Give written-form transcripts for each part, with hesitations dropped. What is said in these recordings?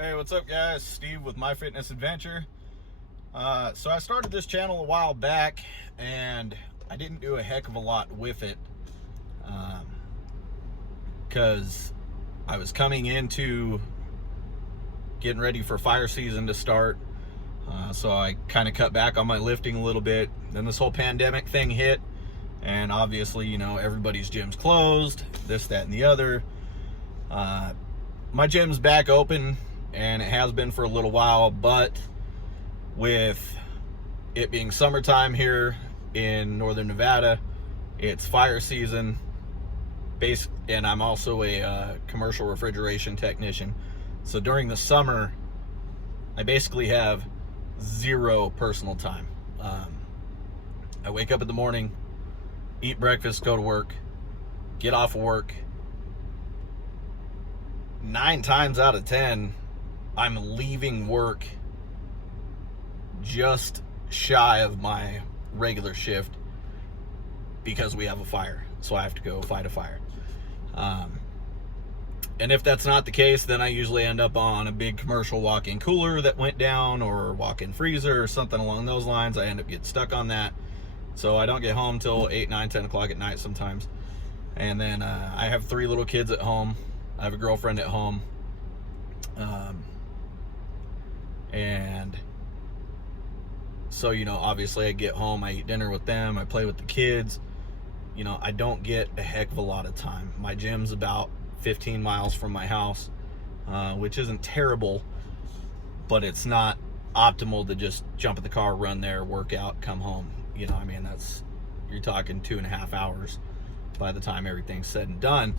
Hey, what's up guys? Steve with My Fitness Adventure. So I started this channel a while back and I didn't do a heck of a lot with it because I was coming into getting ready for fire season to start. So I kind of cut back on my lifting a little bit. Then this whole pandemic thing hit, and obviously, you know, everybody's gym's closed, this, that, and the other. My gym's back open, and it has been for a little while, but with it being summertime here in northern Nevada, it's fire season, and I'm also a commercial refrigeration technician. So during the summer, I basically have zero personal time. I wake up in the morning, eat breakfast, go to work, get off of work. 9 times out of 10, I'm leaving work just shy of my regular shift because we have a fire. So I have to go fight a fire. And if that's not the case, then I usually end up on a big commercial walk-in cooler that went down, or walk-in freezer or something along those lines. I end up getting stuck on that. So I don't get home till 8, 9, 10 o'clock at night sometimes. And then I have 3 little kids at home. I have a girlfriend at home. And so, you know, obviously I get home, I eat dinner with them, I play with the kids. You know, I don't get a heck of a lot of time. My gym's about 15 miles from my house, which isn't terrible, but it's not optimal to just jump in the car, run there, work out, come home. You know, I mean, you're talking 2.5 hours by the time everything's said and done.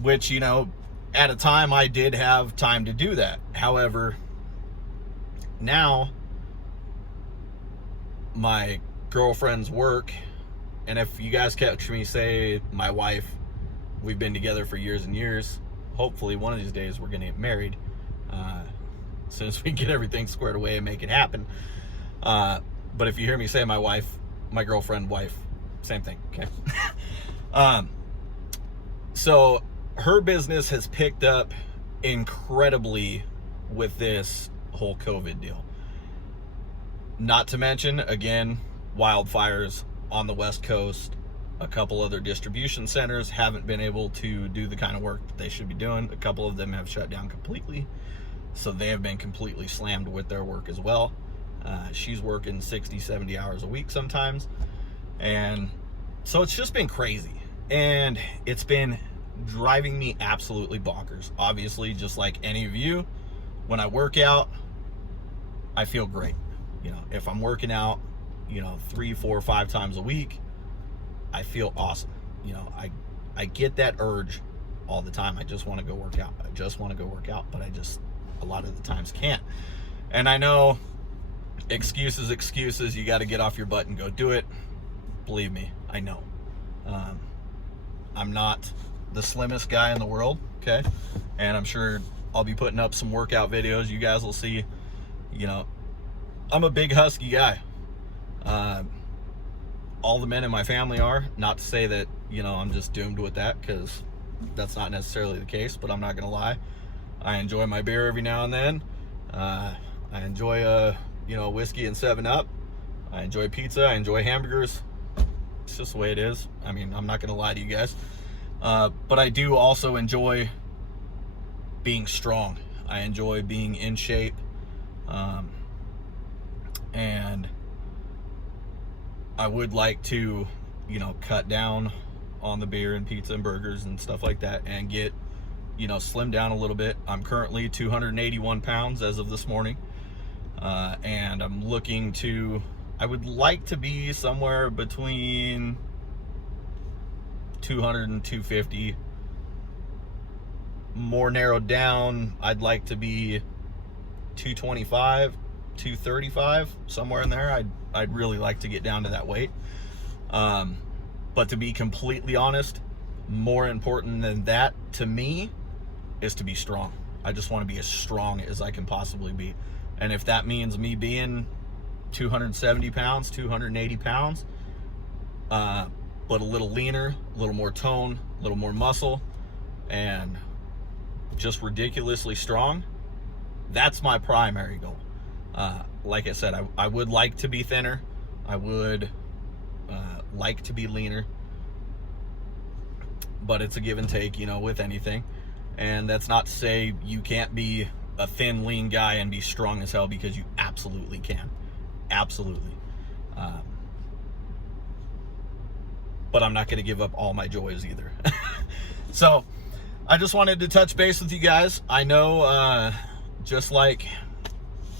Which, you know, at a time I did have time to do that. However, now my girlfriend's work, and if you guys catch me say my wife, we've been together for years and years. Hopefully one of these days we're gonna get married, as soon as we get everything squared away and make it happen. But if you hear me say my wife, my girlfriend, wife, same thing, okay? So her business has picked up incredibly with this whole COVID deal. Not to mention, again, wildfires on the West Coast. A couple other distribution centers haven't been able to do the kind of work that they should be doing. A couple of them have shut down completely. So they have been completely slammed with their work as well. She's working 60, 70 hours a week sometimes. And so it's just been crazy. And it's been driving me absolutely bonkers. Obviously, just like any of you, when I work out, I feel great. You know, if I'm working out, you know, 3, 4, 5 times a week, I feel awesome. You know, I get that urge all the time. I just want to go work out. I just want to go work out, but I just a lot of the times can't. And I know excuses. You got to get off your butt and go do it. Believe me, I know. I'm not the slimmest guy in the world, okay? And I'm sure I'll be putting up some workout videos. You guys will see, you know, I'm a big husky guy. All the men in my family are. Not to say that, you know, I'm just doomed with that, because that's not necessarily the case, but I'm not gonna lie. I enjoy my beer every now and then. I enjoy you know, whiskey and 7-Up. I enjoy pizza, I enjoy hamburgers. It's just the way it is. I mean, I'm not gonna lie to you guys. But I do also enjoy being strong. I enjoy being in shape. And I would like to, you know, cut down on the beer and pizza and burgers and stuff like that, and get, you know, slim down a little bit. I'm currently 281 pounds as of this morning. And I'm looking to, I would like to be somewhere between 200 and 250. More narrowed down, I'd like to be 225, 235, somewhere in there. I'd really like to get down to that weight. But to be completely honest, more important than that to me is to be strong. I just want to be as strong as I can possibly be. And if that means me being 270 pounds, 280 pounds, but a little leaner, a little more tone, a little more muscle, and just ridiculously strong. That's my primary goal. Like I said, I would like to be thinner. I would like to be leaner, but it's a give and take, with anything. And that's not to say you can't be a thin, lean guy and be strong as hell, because you absolutely can. Absolutely. But I'm not going to give up all my joys either. So I just wanted to touch base with you guys. I know, just like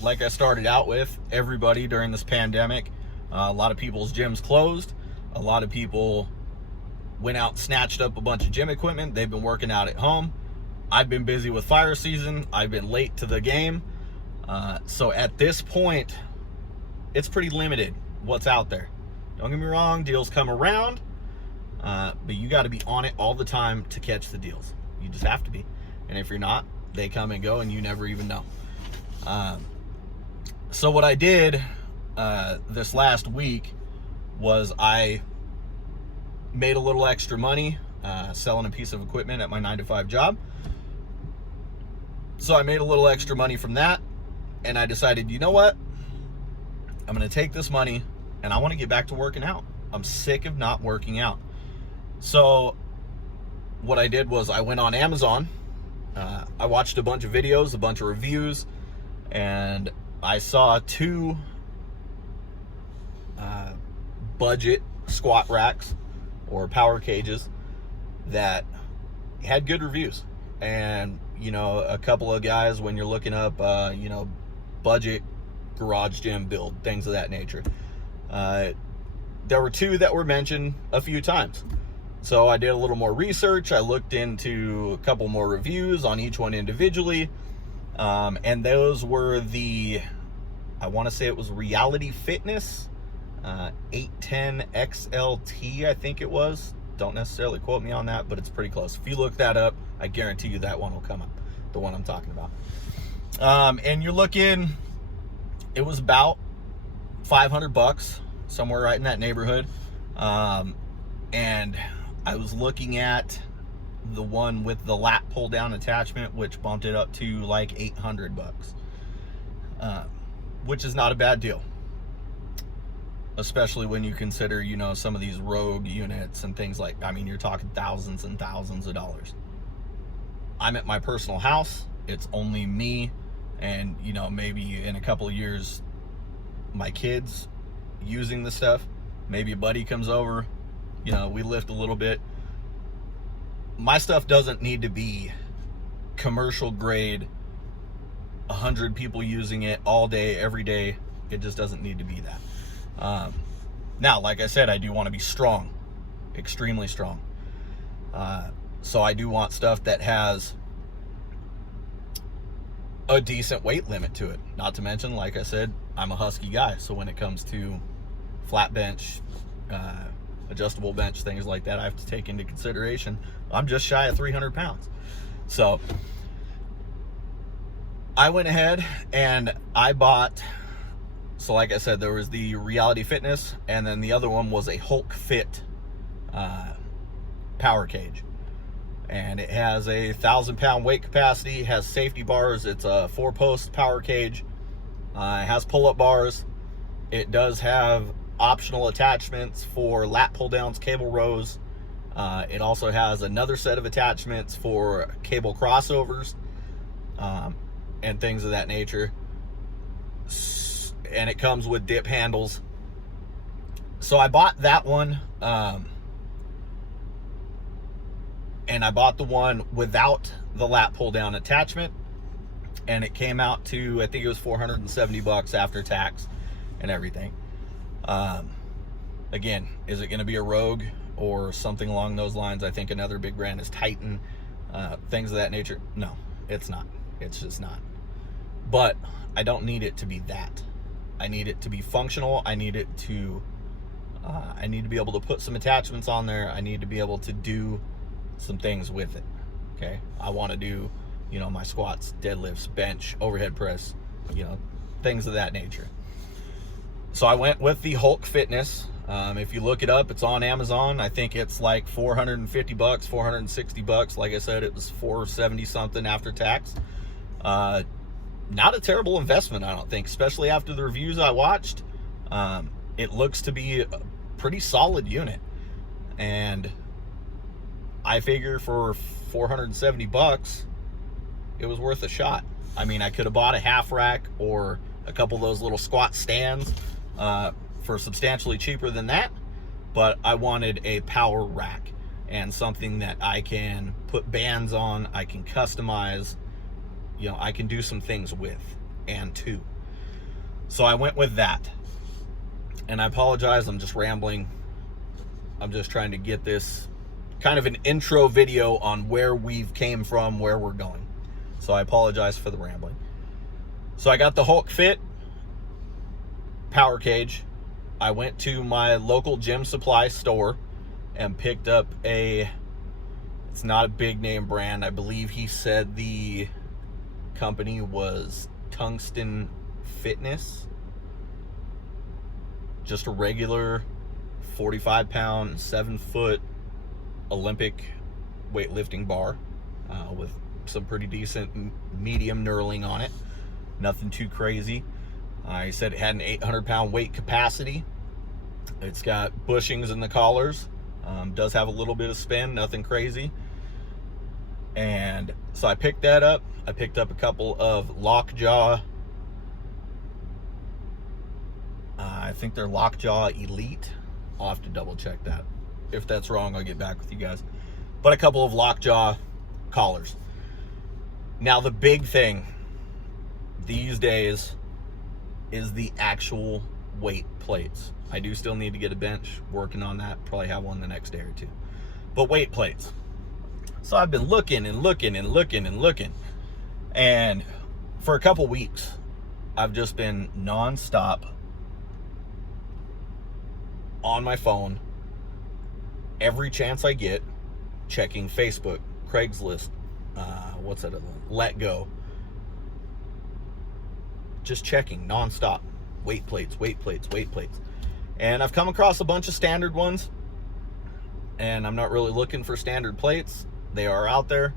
I started out with, everybody during this pandemic, a lot of people's gyms closed. A lot of people went out and snatched up a bunch of gym equipment. They've been working out at home. I've been busy with fire season. I've been late to the game. So at this point, it's pretty limited what's out there. Don't get me wrong, deals come around, but you got to be on it all the time to catch the deals. You just have to be. And if you're not, they come and go and you never even know. So what I did this last week was I made a little extra money selling a piece of equipment at my 9-to-5 job. So I made a little extra money from that, and I decided, you know what? I'm going to take this money and I want to get back to working out. I'm sick of not working out. So what I did was I went on Amazon. I watched a bunch of videos, a bunch of reviews, and I saw 2 budget squat racks or power cages that had good reviews. And a couple of guys, when you're looking up budget garage gym build, things of that nature, there were 2 that were mentioned a few times. So I did a little more research. I looked into a couple more reviews on each one individually, and those were I want to say it was Reality Fitness 810 XLT, I think it was. Don't necessarily quote me on that, but it's pretty close. If you look that up, I guarantee you that one will come up, the one I'm talking about. And you're looking, it was about $500, somewhere right in that neighborhood. And I was looking at the one with the lat pull down attachment, which bumped it up to like $800, which is not a bad deal, especially when you consider, some of these rogue units and things like, you're talking thousands and thousands of dollars. I'm at my personal house. It's only me and, maybe in a couple of years, my kids using the stuff. Maybe a buddy comes over, we lift a little bit. My stuff doesn't need to be commercial grade, 100 people using it all day, every day. It just doesn't need to be that. Now, like I said, I do want to be strong, extremely strong. So I do want stuff that has a decent weight limit to it. Not to mention, like I said, I'm a husky guy. So when it comes to flat bench, adjustable bench, things like that, I have to take into consideration I'm just shy of 300 pounds. So I went ahead and I bought, so like I said, there was the Reality Fitness, and then the other one was a Hulk Fit power cage. And it has a 1,000-pound weight capacity, has safety bars. It's a 4-post power cage. It has pull-up bars. It does have optional attachments for lat pull-downs, cable rows. It also has another set of attachments for cable crossovers and things of that nature. And it comes with dip handles. So I bought that one. And I bought the one without the lat pull down attachment, and it came out to, I think it was $470 after tax and everything. Again, is it going to be a Rogue or something along those lines? I think another big brand is Titan, things of that nature. No, it's not. It's just not. But I don't need it to be that. I need it to be functional. I need it to, I need to be able to put some attachments on there. I need to be able to do some things with it. Okay, I want to do, my squats, deadlifts, bench, overhead press, things of that nature. So I went with the Hulk Fitness. If you look it up, it's on Amazon. I think it's like $450, $460. Like I said, it was $470 something after tax. Not a terrible investment, I don't think, especially after the reviews I watched. It looks to be a pretty solid unit, and I figure for $470, it was worth a shot. I mean, I could have bought a half rack or a couple of those little squat stands for substantially cheaper than that, but I wanted a power rack and something that I can put bands on, I can customize, you know, I can do some things with and to. So I went with that. And I apologize, I'm just rambling. I'm just trying to get this kind of an intro video on where we've came from, where we're going. So I apologize for the rambling. So I got the Hulk Fit power cage. I went to my local gym supply store and picked up it's not a big name brand. I believe he said the company was Tungsten Fitness. Just a regular 45-pound, 7-foot Olympic weightlifting bar with some pretty decent medium knurling on it. Nothing too crazy. He said it had an 800-pound weight capacity. It's got bushings in the collars. Does have a little bit of spin, nothing crazy. And so I picked that up. I picked up a couple of Lockjaw. I think they're Lockjaw Elite. I'll have to double check that. If that's wrong, I'll get back with you guys. But a couple of Lockjaw collars. Now the big thing these days is the actual weight plates. I do still need to get a bench, working on that. Probably have one the next day or two. But weight plates. So I've been looking and looking and looking and looking. And for a couple weeks, I've just been nonstop on my phone, every chance I get, checking Facebook, Craigslist, what's that other one? Let Go. Just checking nonstop. Weight plates, weight plates, weight plates. And I've come across a bunch of standard ones, and I'm not really looking for standard plates. They are out there.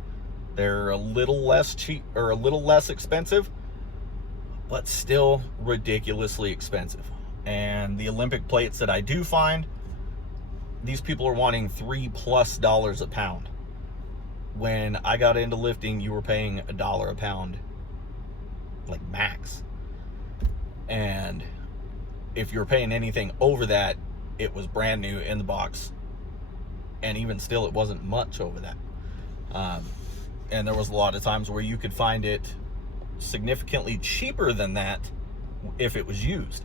They're a little less cheap, or a little less expensive, but still ridiculously expensive. And the Olympic plates that I do find, these people are wanting $3+ a pound. When I got into lifting, you were paying $1 a pound, like max. And if you're paying anything over that, it was brand new in the box. And even still, it wasn't much over that. And there was a lot of times where you could find it significantly cheaper than that if it was used.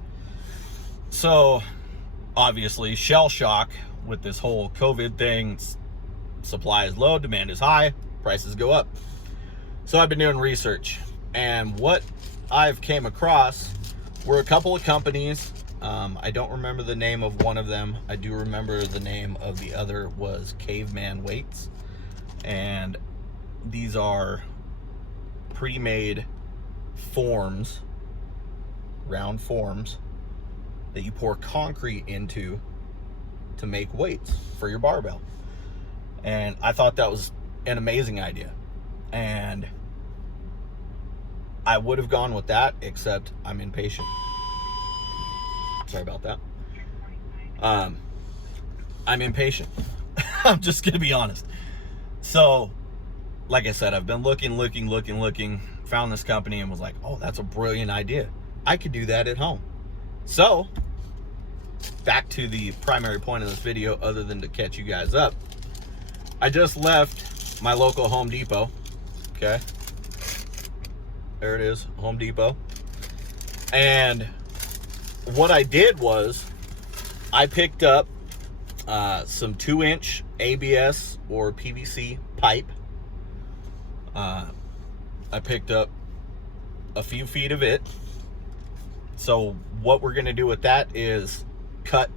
So obviously, shell shock with this whole COVID thing. Supply is low, demand is high, prices go up. So I've been doing research, and what I've came across were a couple of companies. I don't remember the name of one of them. I do remember the name of the other was Caveman Weights. And these are pre-made forms, round forms, that you pour concrete into to make weights for your barbell. And I thought that was an amazing idea. And I would have gone with that, except I'm impatient. Sorry about that. I'm impatient. I'm just gonna be honest. So, like I said, I've been looking, found this company and was like, oh, that's a brilliant idea. I could do that at home. So, back to the primary point of this video, other than to catch you guys up. I just left my local Home Depot. Okay. There it is, Home Depot. And what I did was I picked up some 2-inch ABS or PVC pipe. I picked up a few feet of it. So what we're going to do with that is cut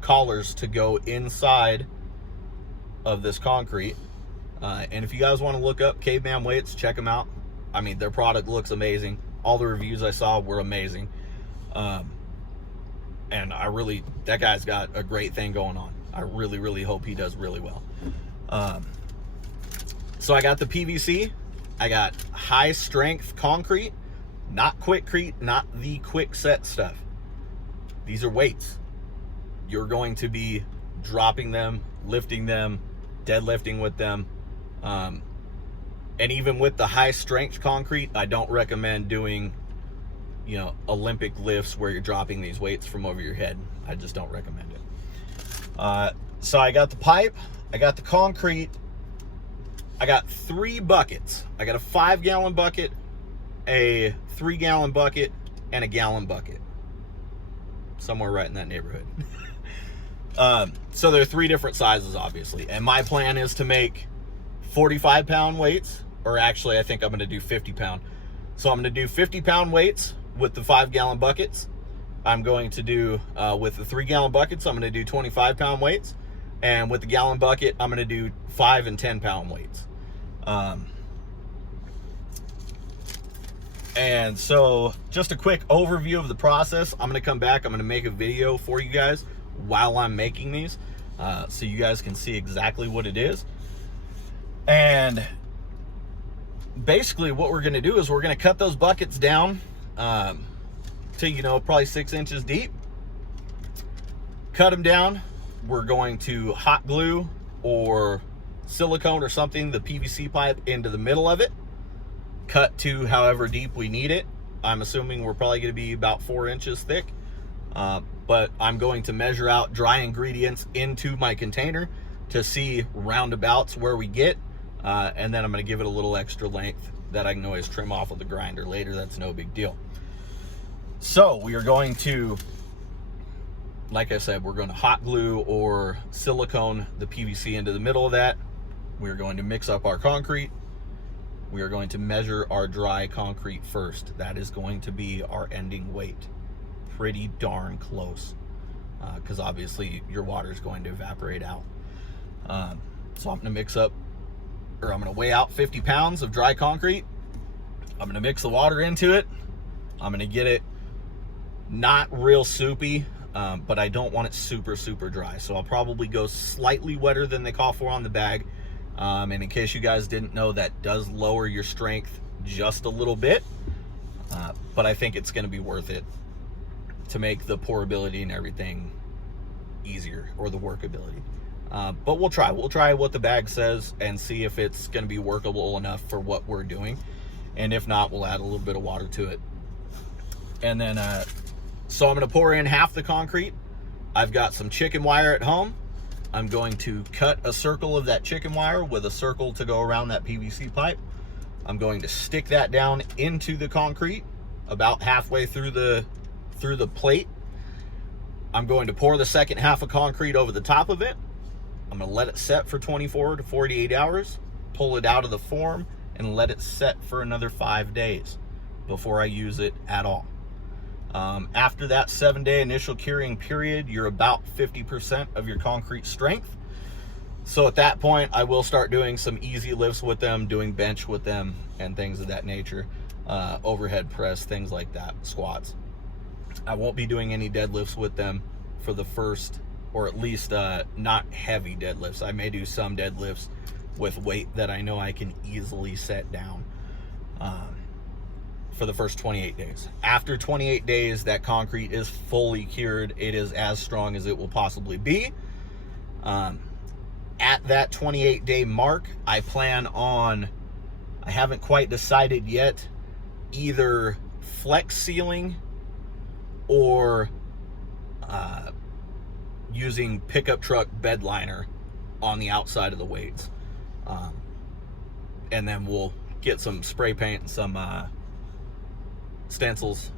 collars to go inside of this concrete. And if you guys want to look up Caveman Weights, check them out. I mean, their product looks amazing. All the reviews I saw were amazing. And that guy's got a great thing going on. I really hope he does really well. So I got the PVC. I got high strength concrete, not quickcrete, not the quick set stuff. These are weights. You're going to be dropping them, lifting them, deadlifting with them. And even with the high strength concrete, I don't recommend doing, Olympic lifts where you're dropping these weights from over your head. I just don't recommend it. So I got the pipe, I got the concrete, I got 3 buckets. I got a 5-gallon bucket, a 3-gallon bucket, and a gallon bucket. Somewhere right in that neighborhood. So there are 3 different sizes, obviously. And my plan is to make 45-pound weights, or actually I think I'm going to do 50-pound. So I'm going to do 50-pound weights with the 5-gallon buckets. I'm going to do, with the 3-gallon buckets, I'm going to do 25-pound weights. And with the gallon bucket, I'm going to do 5 and 10-pound weights. And so just a quick overview of the process. I'm going to come back. I'm going to make a video for you guys while I'm making these, so you guys can see exactly what it is. And basically what we're going to do is we're going to cut those buckets down to, probably 6 inches deep. Cut them down. We're going to hot glue or silicone or something the PVC pipe into the middle of it. Cut to however deep we need it. I'm assuming we're probably going to be about 4 inches thick. But I'm going to measure out dry ingredients into my container to see roundabouts where we get. And then I'm going to give it a little extra length that I can always trim off with the grinder later. That's no big deal. So we are going to, like I said, we're going to hot glue or silicone the PVC into the middle of that. We're going to mix up our concrete. We are going to measure our dry concrete first. That is going to be our ending weight. Pretty darn close, because obviously your water is going to evaporate out. So I'm going to mix up, or I'm going to weigh out 50 pounds of dry concrete. I'm going to mix the water into it. I'm going to get it not real soupy, but I don't want it super dry. So I'll probably go slightly wetter than they call for on the bag. And in case you guys didn't know, that does lower your strength just a little bit. But I think it's going to be worth it to make the pourability and everything easier, or the workability. But we'll try what the bag says and see if it's going to be workable enough for what we're doing. And if not, we'll add a little bit of water to it. And then, so I'm going to pour in half the concrete. I've got some chicken wire at home. I'm going to cut a circle of that chicken wire with a circle to go around that PVC pipe. I'm going to stick that down into the concrete about halfway through the plate. I'm going to pour the second half of concrete over the top of it. I'm going to let it set for 24 to 48 hours, pull it out of the form, and let it set for another 5 days before I use it at all. After that 7-day initial curing period, you're about 50% of your concrete strength. So at that point, I will start doing some easy lifts with them, doing bench with them, and things of that nature. Overhead press, things like that, squats. I won't be doing any deadlifts with them for the first, or at least not heavy deadlifts. I may do some deadlifts with weight that I know I can easily set down for the first 28 days. After 28 days, that concrete is fully cured. It is as strong as it will possibly be. At that 28-day mark, I plan on, I haven't quite decided yet, either flex sealing or using pickup truck bed liner on the outside of the weights. And then we'll get some spray paint and some stencils,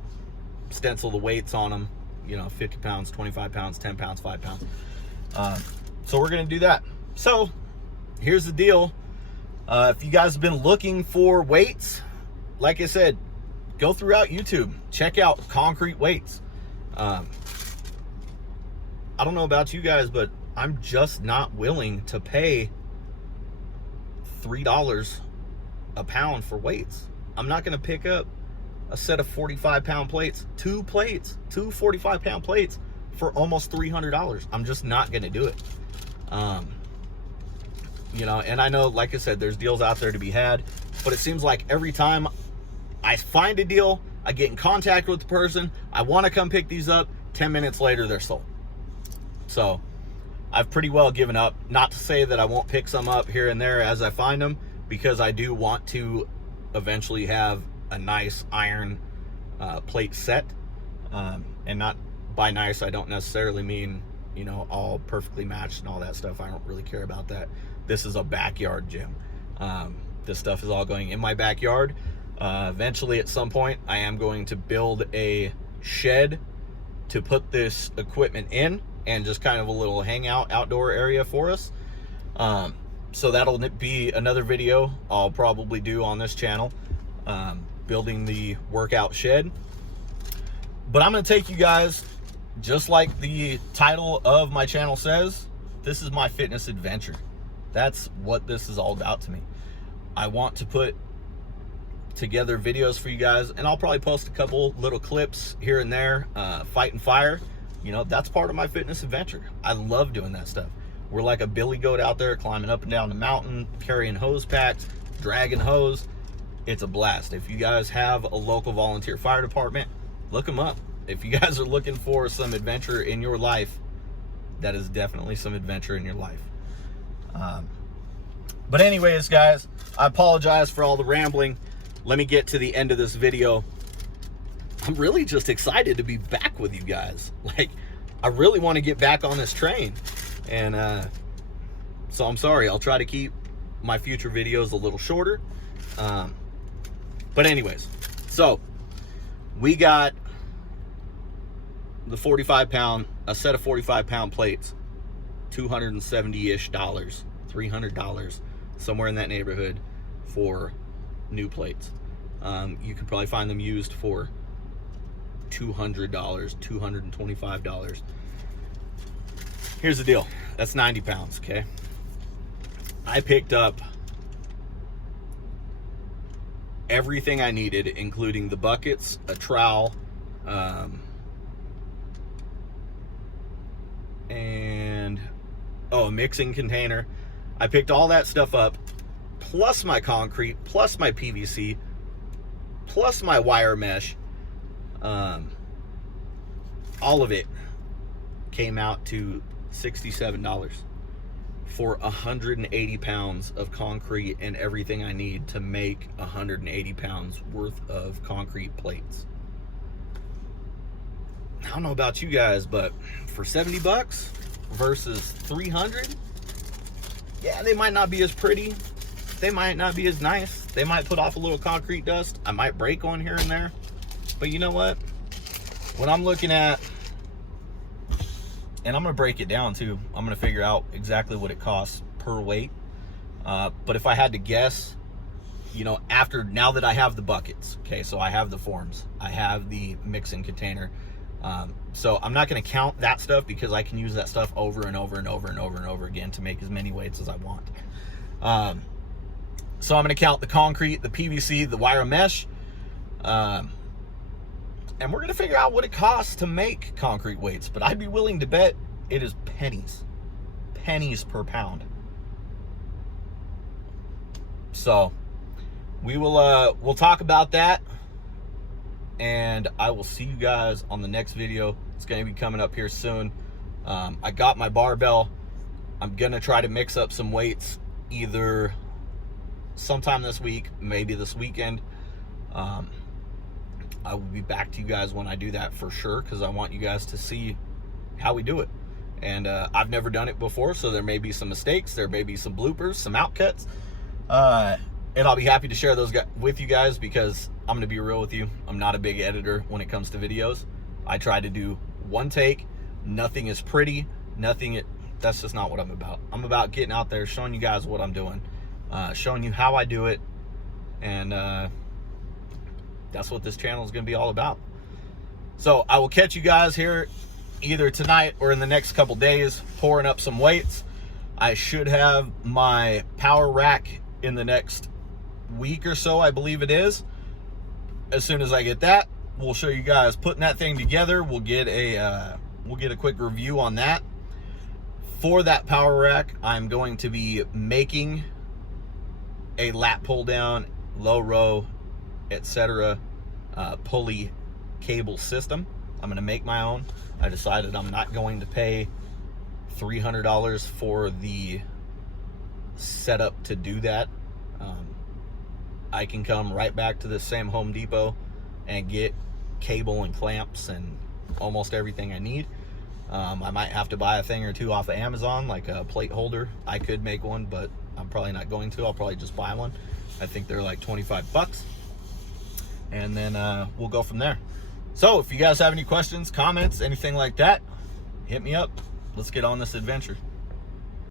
stencil the weights on them, 50 pounds, 25 pounds, 10 pounds, 5 pounds. So we're going to do that. So here's the deal. If you guys have been looking for weights, like I said, go throughout YouTube, check out concrete weights. I don't know about you guys, but I'm just not willing to pay $3 a pound for weights. I'm not going to pick up a set of 45-pound plates, two 45-pound plates for almost $300. I'm just not going to do it. You know, and I know, like I said, there's deals out there to be had, but it seems like every time I find a deal, I get in contact with the person, I want to come pick these up, 10 minutes later, they're sold. So I've pretty well given up. Not to say that I won't pick some up here and there as I find them, because I do want to eventually have a nice iron plate set. And not by nice, I don't necessarily mean, you know, all perfectly matched and all that stuff. I don't really care about that. This is a backyard gym. This stuff is all going in my backyard. Eventually, at some point, I am going to build a shed to put this equipment in, and just kind of a little hangout outdoor area for us. So that'll be another video I'll probably do on this channel, building the workout shed. But I'm going to take you guys, just like the title of my channel says, this is my fitness adventure. That's what this is all about to me. I want to put together videos for you guys, and I'll probably post a couple little clips here and there, fighting fire. You know, that's part of my fitness adventure. I love doing that stuff. We're like a billy goat out there, climbing up and down the mountain, carrying hose packs, dragging hose. It's a blast. If you guys have a local volunteer fire department, look them up. If you guys are looking for some adventure in your life, that is definitely some adventure in your life. But anyways, guys, I apologize for all the rambling. Let me get to the end of this video. I'm really just excited to be back with you guys. Like, I really want to get back on this train. And so I'm sorry. I'll try to keep my future videos a little shorter. But anyways, so we got the 45-pound, a set of 45-pound plates, $270-ish, $300, somewhere in that neighborhood for new plates. You could probably find them used for $200, $225. Here's the deal. That's 90 pounds, okay? I picked up everything I needed, including the buckets, a trowel, and a mixing container. I picked all that stuff up, plus my concrete, plus my PVC, plus my wire mesh. All of it came out to $67 for 180 pounds of concrete and everything I need to make 180 pounds worth of concrete plates. I don't know about you guys, but for 70 bucks versus 300, yeah, they might not be as pretty. They might not be as nice. They might put off a little concrete dust. I might break one here and there. But you know what? When I'm looking at, and I'm going to break it down too. I'm going to figure out exactly what it costs per weight. But if I had to guess, you know, now that I have the buckets, okay, so I have the forms, I have the mixing container. So I'm not going to count that stuff because I can use that stuff over and over and over and over and over again to make as many weights as I want. So I'm going to count the concrete, the PVC, the wire mesh, and we're going to figure out what it costs to make concrete weights. But I'd be willing to bet it is pennies per pound. So we will we'll talk about that, and I will see you guys on the next video. It's going to be coming up here soon. I got my barbell. I'm going to try to mix up some weights either sometime this week, maybe this weekend. I will be back to you guys when I do that for sure, because I want you guys to see how we do it. And I've never done it before, so there may be some mistakes, there may be some bloopers, some outcuts, and I'll be happy to share those with you guys, because I'm going to be real with you. I'm not a big editor when it comes to videos. I try to do one take. Nothing is pretty. That's just not what I'm about. I'm about getting out there, showing you guys what I'm doing, showing you how I do it, and that's what this channel is going to be all about. So I will catch you guys here either tonight or in the next couple days, pouring up some weights. I should have my power rack in the next week or so, I believe it is. As soon as I get that, we'll show you guys putting that thing together. We'll get a we'll get a quick review on that. For that power rack, I'm going to be making a lat pull down, low row, etc. Pulley cable system. I'm going to make my own. I decided I'm not going to pay $300 for the setup to do that. I can come right back to the same Home Depot and get cable and clamps and almost everything I need. I might have to buy a thing or two off of Amazon, like a plate holder. I could make one, but I'm probably not going to. I'll probably just buy one. I think they're like 25 bucks. And then we'll go from there. So if you guys have any questions, comments, anything like that, hit me up. Let's get on this adventure.